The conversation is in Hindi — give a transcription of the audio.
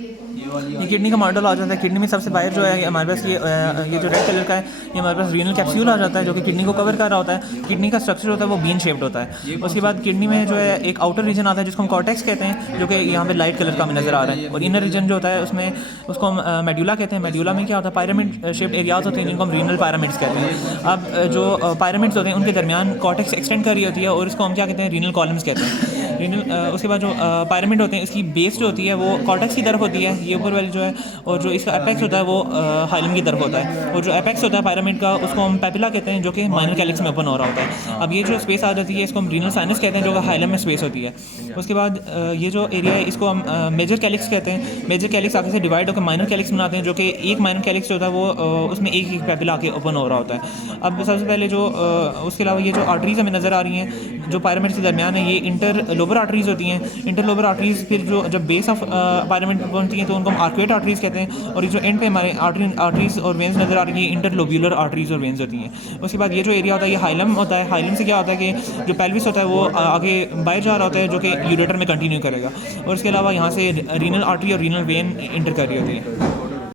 ये किडनी का मॉडल आ जाता है। किडनी में सबसे बाहर जो है हमारे पास ये जो रेड कलर का है, ये हमारे पास रीनल कैप्सूल आ जाता है जो कि किडनी को कवर कर रहा होता है। किडनी का स्ट्रक्चर होता है वो बीन शेप्ड होता है। उसके बाद किडनी में जो है एक आउटर रीजन आता है जिसको हम कॉर्टेक्स कहते हैं, जो कि यहाँ पे लाइट कलर का हमें नजर आ रहा है। और इनर रीजन जो होता है उसमें उसको हम मेड्यूला कहते हैं। मेड्यूला में क्या होता है, पायरामिड शेप्ड एरियाज होते हैं जिनको हम रीनल पायरामिड्स कहते हैं। अब जो पायरामिड्स होते हैं उनके दरमियान कॉर्टेक्स एक्सटेंड कर रही होती है और इसको हम क्या कहते हैं, रीनल कॉलम्स कहते हैं। रीनल उसके बाद जो पायरामिड होते हैं इसकी बेस जो होती है वो कॉर्टेक्स की तरफ होती है, ये ऊपर वाली जो है। और जो इसका एपेक्स होता है वो हाइलम की तरफ होता है। और जो एपेक्स होता है पायरामिड का उसको हम पेपिला कहते हैं, जो कि माइनर कैलिक्स में ओपन हो रहा होता है। अब ये जो स्पेस आ जाती है इसको हम रीनल साइनस कहते हैं, जो कि हाइलम में स्पेस होती है। उसके बाद ये जो एरिया है इसको हम मेजर कैलिक्स कहते हैं। मेजर कैलिक्स आगे से डिवाइड होकर माइनर कैलिक्स बनाते हैं, जो कि एक माइनर कैलिक्स जो होता है वो उसमें एक एक पेपिला आके ओपन हो रहा होता है। अब सबसे पहले जो उसके अलावा ये जो आर्टरीज हमें नज़र आ रही हैं जो पायरामिड के दरमियान है, ये इंटर लोबर आर्टरीज होती हैं। इंटर लोबर आर्टरीज फिर जो जब बेस ऑफ पायरामिड बनती हैं तो उनको हम आर्कुएट आर्टरीज कहते हैं। और ये जो एंड पे हमारे आर्टरीज और वेन्स नज़र आ रही है, इंटरलोब्यूलर आर्टरीज और वेन्स होती हैं। उसके बाद ये जो एरिया होता है ये हाइलम होता है। हाइलम से क्या होता है कि जो पेल्विस होता है वो आगे बाहर जा रहा होता है, जो कि यूरेटर में कंटिन्यू करेगा। और उसके अलावा यहाँ से रीनल आर्टरी और रीनल वेन इंटर कर रही होती है।